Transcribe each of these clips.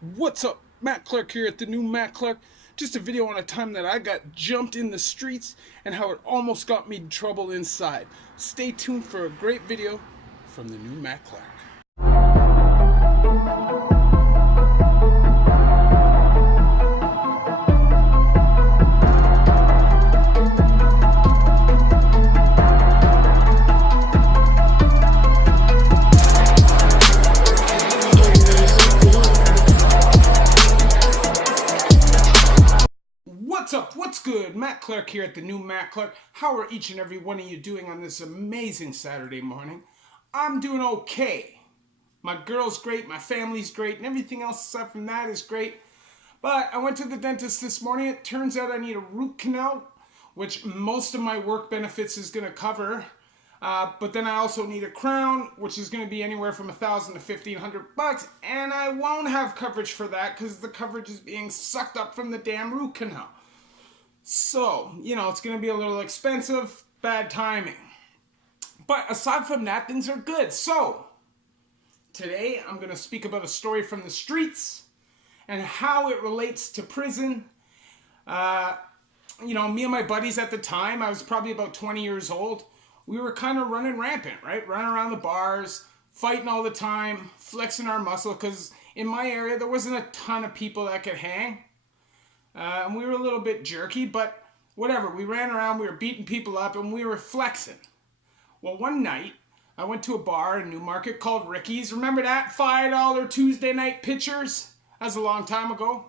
What's up? Matt Clark here at the new Matt Clark. Just a video on a time that I got jumped in the streets and how it almost got me in trouble inside. Stay tuned for a great video from the new Matt Clark. What's up? What's good? Matt Clark here at the new Matt Clark. How are each and every one of you doing on this amazing Saturday morning? I'm doing okay. My girl's great, my family's great, and everything else aside from that is great. But I went to the dentist this morning. It turns out I need a root canal, which most of my work benefits is going to cover. But then I also need a crown, which is going to be anywhere from $1,000 to $1,500, and I won't have coverage for that because the coverage is being sucked up from the damn root canal. So, it's going to be a little expensive, bad timing. But aside from that, things are good. So, today I'm going to speak about a story from the streets and how it relates to prison. Me and my buddies at the time, I was probably about 20 years old, we were kind of running rampant, right? Running around the bars, fighting all the time, flexing our muscle, because in my area there wasn't a ton of people that could hang. And we were a little bit jerky, but whatever. We ran around, we were beating people up, and we were flexing. Well, one night, I went to a bar in Newmarket called Ricky's. Remember that? $5 Tuesday night pitchers? That was a long time ago.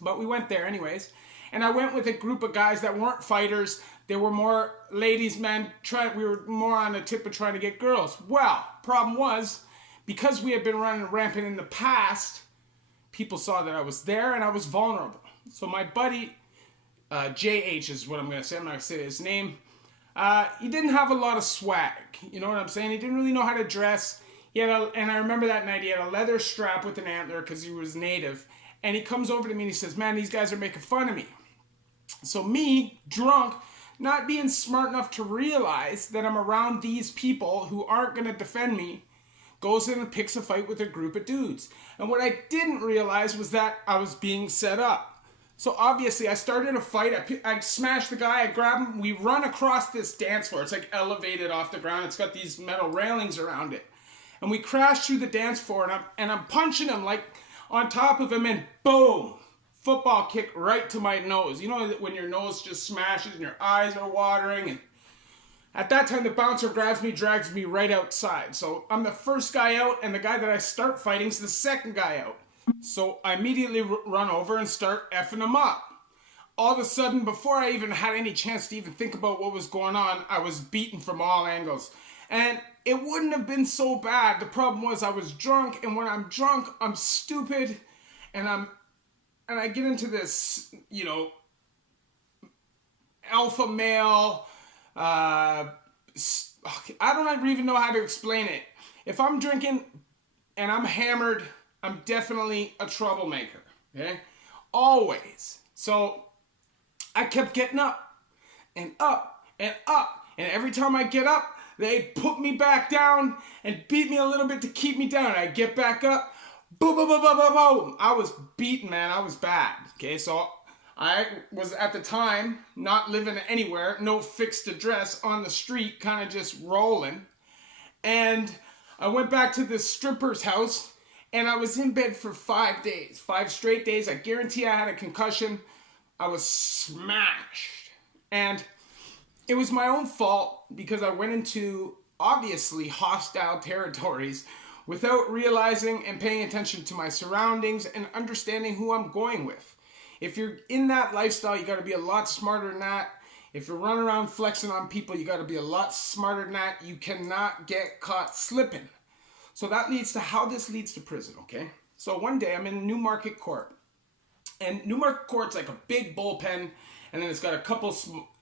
But we went there anyways. And I went with a group of guys that weren't fighters. They were more ladies, men. We were more on the tip of trying to get girls. Well, problem was, because we had been running rampant in the past, people saw that I was there and I was vulnerable. So my buddy, JH is what I'm going to say. I'm not going to say his name. He didn't have a lot of swag. You know what I'm saying? He didn't really know how to dress. And I remember that night he had a leather strap with an antler because he was native. And he comes over to me and he says, "Man, these guys are making fun of me." So me, drunk, not being smart enough to realize that I'm around these people who aren't going to defend me, goes in and picks a fight with a group of dudes. And what I didn't realize was that I was being set up. So obviously I started a fight, I smashed the guy, I grab him, we run across this dance floor. It's like elevated off the ground, it's got these metal railings around it. And we crash through the dance floor and I'm punching him like on top of him and boom! Football kick right to my nose. You know when your nose just smashes and your eyes are watering, and at that time the bouncer grabs me, drags me right outside. So I'm the first guy out, and the guy that I start fighting is the second guy out. So I immediately run over and start effing him up. All of a sudden, before I even had any chance to even think about what was going on, I was beaten from all angles. And it wouldn't have been so bad. The problem was I was drunk, and when I'm drunk, I'm stupid, and I get into this, alpha male, I don't even know how to explain it. If I'm drinking and I'm hammered, I'm definitely a troublemaker, okay? Always. So I kept getting up and up and up. And every time I get up, they put me back down and beat me a little bit to keep me down. I get back up, boom, boom, boom, boom, boom, boom. I was beaten, man. I was bad, okay? So I was, at the time, not living anywhere, no fixed address, on the street, kind of just rolling. And I went back to this stripper's house, and I was in bed for 5 days, 5 straight days. I guarantee I had a concussion. I was smashed. And it was my own fault because I went into, obviously, hostile territories without realizing and paying attention to my surroundings and understanding who I'm going with. If you're in that lifestyle, you got to be a lot smarter than that. If you're running around flexing on people, you got to be a lot smarter than that. You cannot get caught slipping. So that leads to how this leads to prison, okay? So one day I'm in Newmarket Court. And Newmarket Court's like a big bullpen, and then it's got a couple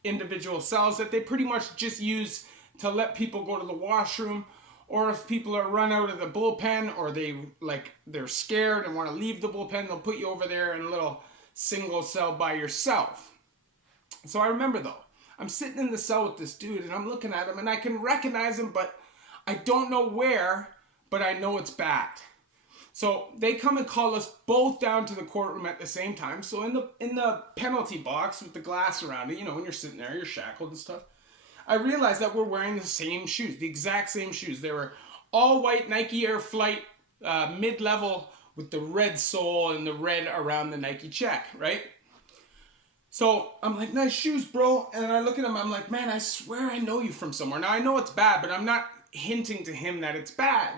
individual cells that they pretty much just use to let people go to the washroom, or if people are run out of the bullpen, or they're scared and want to leave the bullpen, they'll put you over there in a little single cell by yourself. So I remember though, I'm sitting in the cell with this dude and I'm looking at him and I can recognize him, but I don't know where, but I know it's bad. So they come and call us both down to the courtroom at the same time. So in the penalty box with the glass around it, you know, when you're sitting there, you're shackled and stuff. I realized that we're wearing the same shoes, the exact same shoes. They were all white Nike Air Flight mid-level with the red sole and the red around the Nike check, right? So I'm like, nice shoes, bro. And I look at him, I'm like, man, I swear I know you from somewhere. Now I know it's bad, but I'm not hinting to him that it's bad.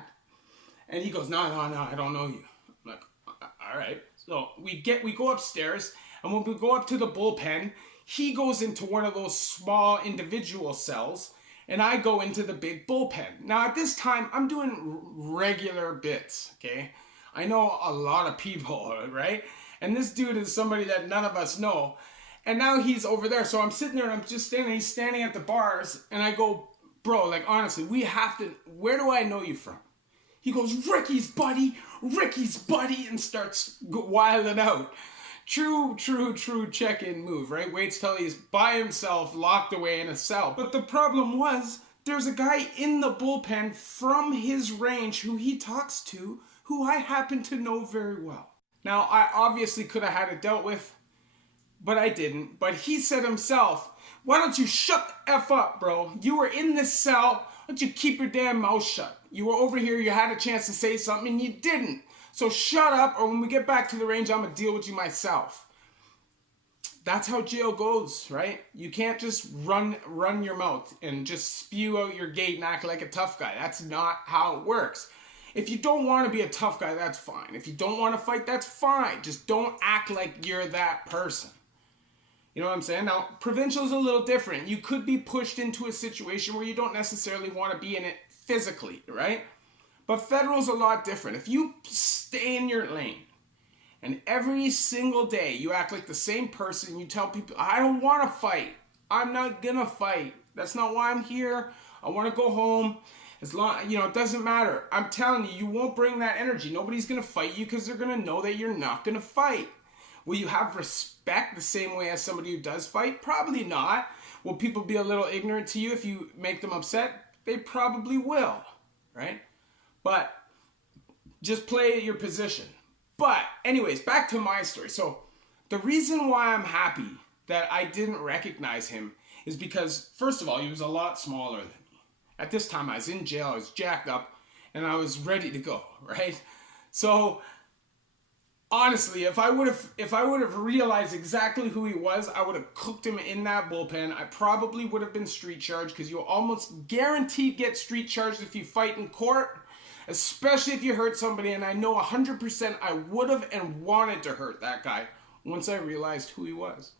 And he goes, no, I don't know you. I'm like, all right. So we go upstairs, and when we go up to the bullpen, he goes into one of those small individual cells, and I go into the big bullpen. Now at this time, I'm doing regular bits, okay? I know a lot of people, right? And this dude is somebody that none of us know. And now he's over there. So I'm sitting there and I'm just standing. He's standing at the bars. And I go, bro, like, honestly, we have to, where do I know you from? He goes, Ricky's buddy, and starts wilding out. True check-in move, right? Waits till he's by himself, locked away in a cell. But the problem was, there's a guy in the bullpen from his range who he talks to, who I happen to know very well. Now, I obviously could have had it dealt with, but I didn't. But he said himself, why don't you shut the F up, bro? You were in this cell. Why don't you keep your damn mouth shut? You were over here, you had a chance to say something, and you didn't. So shut up, or when we get back to the range, I'm going to deal with you myself. That's how jail goes, right? You can't just run your mouth and just spew out your gate and act like a tough guy. That's not how it works. If you don't want to be a tough guy, that's fine. If you don't want to fight, that's fine. Just don't act like you're that person. You know what I'm saying? Now, provincial is a little different. You could be pushed into a situation where you don't necessarily want to be in it physically, right? But federal's a lot different. If you stay in your lane and every single day you act like the same person, you tell people, I don't want to fight. I'm not going to fight. That's not why I'm here. I want to go home. As long, you know, it doesn't matter. I'm telling you, you won't bring that energy. Nobody's going to fight you because they're going to know that you're not going to fight. Will you have respect the same way as somebody who does fight? Probably not. Will people be a little ignorant to you if you make them upset? They probably will, right? But just play your position. But anyways, back to my story. So the reason why I'm happy that I didn't recognize him is because, first of all, he was a lot smaller than me. At this time, I was in jail, I was jacked up, and I was ready to go, right? So honestly, if I would have realized exactly who he was, I would have cooked him in that bullpen. I probably would have been street charged, because you'll almost guaranteed get street charged if you fight in court, especially if you hurt somebody. And I know 100% I would have and wanted to hurt that guy once I realized who he was.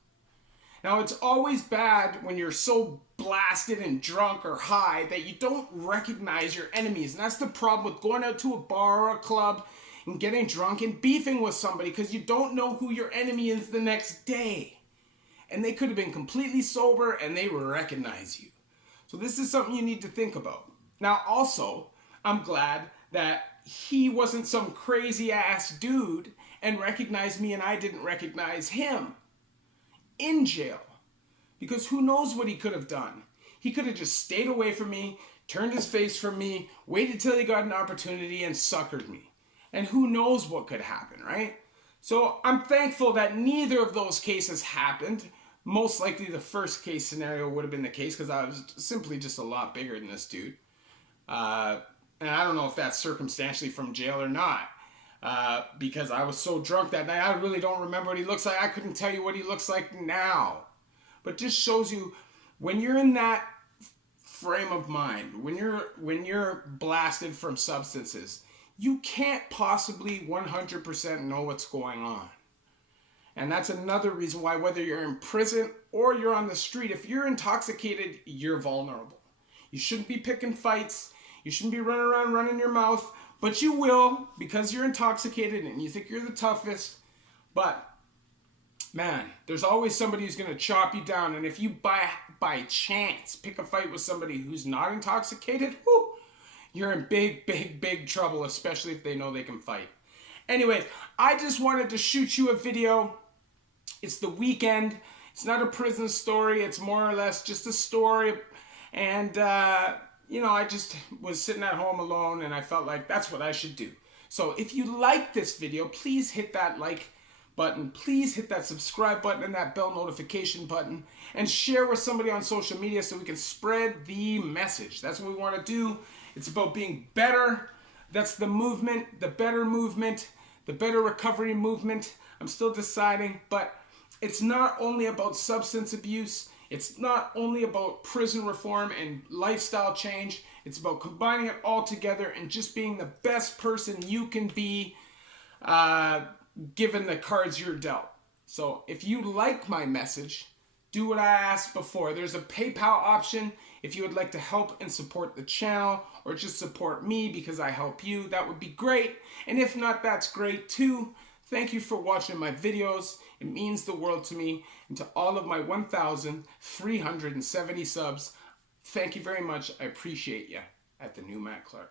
Now, it's always bad when you're so blasted and drunk or high that you don't recognize your enemies. And that's the problem with going out to a bar or a club and getting drunk and beefing with somebody, because you don't know who your enemy is the next day. And they could have been completely sober and they recognize you. So this is something you need to think about. Now, also, I'm glad that he wasn't some crazy ass dude and recognized me and I didn't recognize him in jail, because who knows what he could have done. He could have just stayed away from me, turned his face from me, waited till he got an opportunity and suckered me. And who knows what could happen, right? So I'm thankful that neither of those cases happened. Most likely the first case scenario would have been the case, because I was simply just a lot bigger than this dude. And I don't know if that's circumstantially from jail or not. Because I was so drunk that night, I really don't remember what he looks like. I couldn't tell you what he looks like now. But just shows you, when you're in that frame of mind, when you're blasted from substances, you can't possibly 100% know what's going on. And that's another reason why, whether you're in prison or you're on the street, if you're intoxicated, you're vulnerable. You shouldn't be picking fights. You shouldn't be running around running your mouth. But you will, because you're intoxicated and you think you're the toughest. But, man, there's always somebody who's going to chop you down. And if you, by chance, pick a fight with somebody who's not intoxicated, whew, you're in big trouble, especially if they know they can fight. Anyway, I just wanted to shoot you a video. It's the weekend. It's not a prison story. It's more or less just a story. And, you know, I just was sitting at home alone and I felt like that's what I should do. So if you like this video, please hit that like button. Please hit that subscribe button and that bell notification button, and share with somebody on social media so we can spread the message. That's what we want to do. It's about being better. That's the movement, the better recovery movement. I'm still deciding, but it's not only about substance abuse. It's not only about prison reform and lifestyle change. It's about combining it all together and just being the best person you can be, given the cards you're dealt. So if you like my message, do what I asked before. There's a PayPal option if you would like to help and support the channel, or just support me because I help you. That would be great. And if not, that's great too. Thank you for watching my videos. It means the world to me. And to all of my 1,370 subs, thank you very much. I appreciate you. At the new Matt Clark.